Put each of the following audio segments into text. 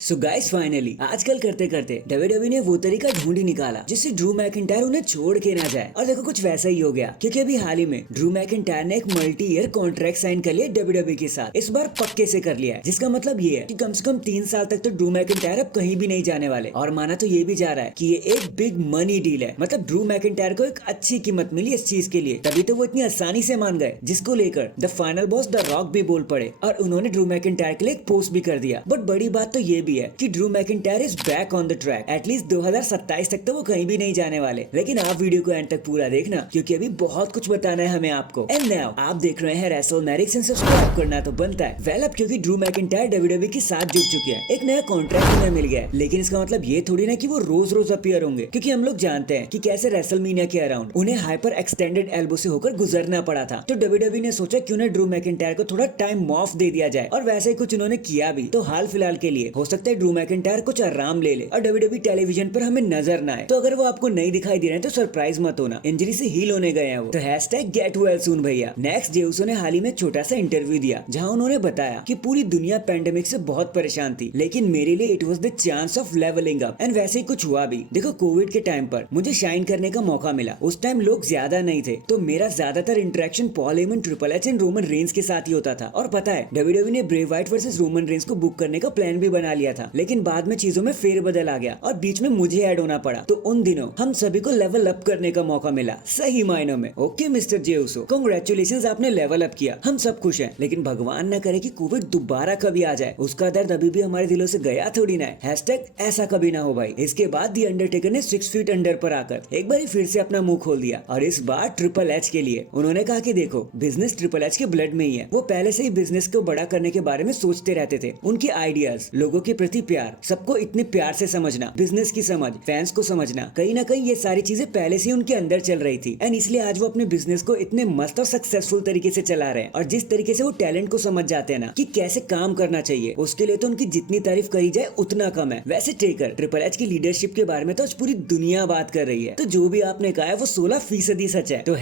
So guys finally आजकल करते करते डब्ल्यूडब्ल्यूई ने वो तरीका ढूंढ ही निकाला जिससे ड्रू मैकिंटायर उन्हें छोड़ के ना जाए। और देखो कुछ वैसा ही हो गया क्योंकि अभी हाल ही में ड्रू मैकिंटायर ने एक मल्टी ईयर कॉन्ट्रैक्ट साइन कर लिया डब्ल्यूडब्ल्यूई के साथ। इस बार पक्के से कर लिया है, जिसका मतलब ये है कि कम से कम 3 साल तक तो ड्रू मैकिंटायर अब कहीं भी नहीं जाने वाले। और माना तो ये भी जा रहा है कि ये एक बिग मनी डील है, मतलब ड्रू मैकिंटायर को एक अच्छी कीमत मिली इस चीज के लिए, तभी तो वो इतनी आसानी से मान गए। जिसको लेकर the final boss the rock भी बोल पड़े और उन्होंने ड्रू मैकिंटायर के लिए एक पोस्ट भी कर दिया। बट बड़ी बात तो ये भी है कि Drew McIntyre is back on the track. At least 2027 तक तो वो कहीं भी नहीं जाने वाले। लेकिन आप वीडियो को एंड तक पूरा देखना क्योंकि अभी बहुत कुछ बताना है हमें आपको। एंड नाउ आप देख रहे हैं रेसलमैनिक्स एंड सब्सक्राइब करना तो बनता है। वेल अब क्योंकि ड्रू मैकिंटायर डब्ल्यूडब्ल्यूई के साथ जुड़ चुके हैं, एक नया कॉन्ट्रैक्ट उन्हें मिल गया है। लेकिन इसका मतलब ये थोड़ी ना कि वो रोज रोज अपीयर होंगे, क्योंकि हम लोग जानते हैं कि कैसे रेसलमेनिया के अराउंड उन्हें हाइपर एक्सटेंडेड एल्बो से होकर गुजरना पड़ा था। तो डब्ल्यूडब्ल्यूई ने सोचा क्यों ना ड्रू मैकिंटायर को थोड़ा टाइम ऑफ दे दिया जाए, और वैसे ही कुछ उन्होंने किया भी। तो हाल फिलहाल के लिए हो सकता है ड्रू मैकिंटायर कुछ आराम ले ले और डब्ल्यूडब्ल्यूई टेलीविजन पर हमें नजर ना आए। तो अगर वो आपको नहीं दिखाई दे रहे हैं तो सरप्राइज मत होना, इंजरी से हील होने गए हैं वो। तो #गेट वेल सून भैया। नेक्स्ट जे उसो ने हाल ही में छोटा सा इंटरव्यू दिया जहां उन्होंने बताया कि पूरी दुनिया पैंडेमिक से बहुत परेशान थी, लेकिन मेरे लिए it was the chance of levelling up. And वैसे ही कुछ हुआ भी। देखो कोविड के टाइम पर मुझे शाइन करने का मौका मिला। उस टाइम लोग ज्यादा नहीं थे, तो मेरा ज्यादातर interaction Paul Heyman, triple H and Roman Reigns के साथ ही होता था। और पता है डब्ल्यूडब्ल्यूई ने ब्रे व्हाइट वर्सेस रोमन रेंस को बुक करने का प्लान भी बना लिया था, लेकिन बाद में चीजों में फेरबदल आ गया और बीच में मुझे ऐड होना पड़ा। तो उन दिनों हम सभी को लेवल अप करने का मौका मिला, सही मायनों में। ओके मिस्टर जे उसो, कांग्रेचुलेशंस, आपने लेवल अप किया, हम सब खुश हैं। लेकिन भगवान न करे कि कोविड दोबारा कभी आ जाए, उसका दर्द अभी भी हमारे दिलों से गया थोड़ी ना है। ऐसा कभी ना हो भाई। इसके बाद दी अंडरटेकर ने 6 फीट अंडर पर आकर एक बार फिर से अपना मुंह खोल दिया, और इस बार ट्रिपल एच के लिए। उन्होंने कहा कि देखो बिजनेस ट्रिपल एच के ब्लड में ही है। वो पहले से ही बिजनेस को बड़ा करने के बारे में सोचते रहते थे। उनके आइडियाज, लोगों के प्रति प्यार, सबको इतने प्यार से समझना, बिजनेस की समझ, फैंस को समझना, कहीं ना कहीं ये सारी चीजें पहले से उनके अंदर चल रही थी। एंड इसलिए आज वो अपने बिजनेस को इतने मस्त और सक्सेसफुल तरीके से चला रहे हैं। और जिस तरीके से वो टैलेंट को समझ जाते हैं ना कि कैसे काम करना चाहिए, उसके लिए तो उनकी जितनी तारीफ करी जाए उतना कम है। वैसे टेकर ट्रिपल एच की लीडरशिप के बारे में तो आज पूरी दुनिया बात कर रही है। तो जो भी आपने कहा है वो 16% सच है। तो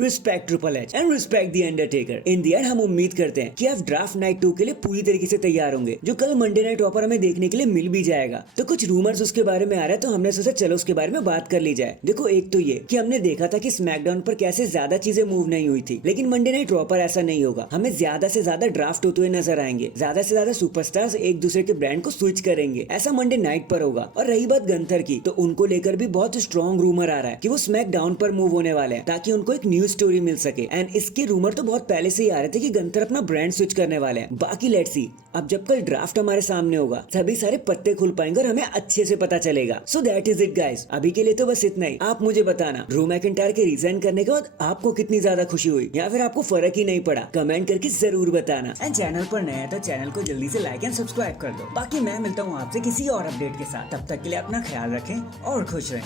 #respect triple H and respect the Undertaker. In the end हम उम्मीद करते हैं कि आप ड्राफ्ट नाइट 2 के लिए पूरी तरीके से तैयार होंगे, जो कल मंडे नाइट रॉ पर हमें देखने के लिए मिल भी जाएगा। तो कुछ रूमर्स उसके बारे में आ रहा है, तो हमने सोचा चलो उसके बारे में बात कर ली जाए। देखो एक तो ये कि हमने देखा था कि स्मैकडाउन पर कैसे ज्यादा चीजें मूव नहीं हुई थी, लेकिन मंडे नाइट रॉ पर ऐसा नहीं होगा। हमें ज्यादा से ज्यादा ड्राफ्ट होते हुए नजर आएंगे, ज्यादा से ज्यादा सुपरस्टार्स एक दूसरे के ब्रांड को स्विच करेंगे, ऐसा मंडे नाइट पर होगा। और रही बात गंथर की, तो उनको लेकर भी बहुत स्ट्रॉन्ग रूमर आ रहा है कि वो स्मैकडाउन पर मूव होने वाले हैं, ताकि उनको एक न्यूज स्टोरी मिल सके। एंड इसके रूमर तो बहुत पहले से ही आ रहे थे कि गंथर अपना ब्रांड स्विच करने वाले हैं। बाकी लेट्स सी, अब जब कल ड्राफ्ट हमारे सामने होगा सभी सारे पत्ते खुल पाएंगे और हमें अच्छे से पता चलेगा। So that is it guys, अभी के लिए तो बस इतना ही। आप मुझे बताना ड्रू मैकिंटायर के रिजाइन करने के बाद आपको कितनी ज्यादा खुशी हुई, या फिर आपको फर्क ही नहीं पड़ा, कमेंट करके जरूर बताना। एंड चैनल पर नया है तो चैनल को जल्दी से लाइक एंड सब्सक्राइब कर दो। बाकी मैं मिलता हूँ आपसे किसी और अपडेट के साथ, तब तक के लिए अपना ख्याल रखें और खुश रहें।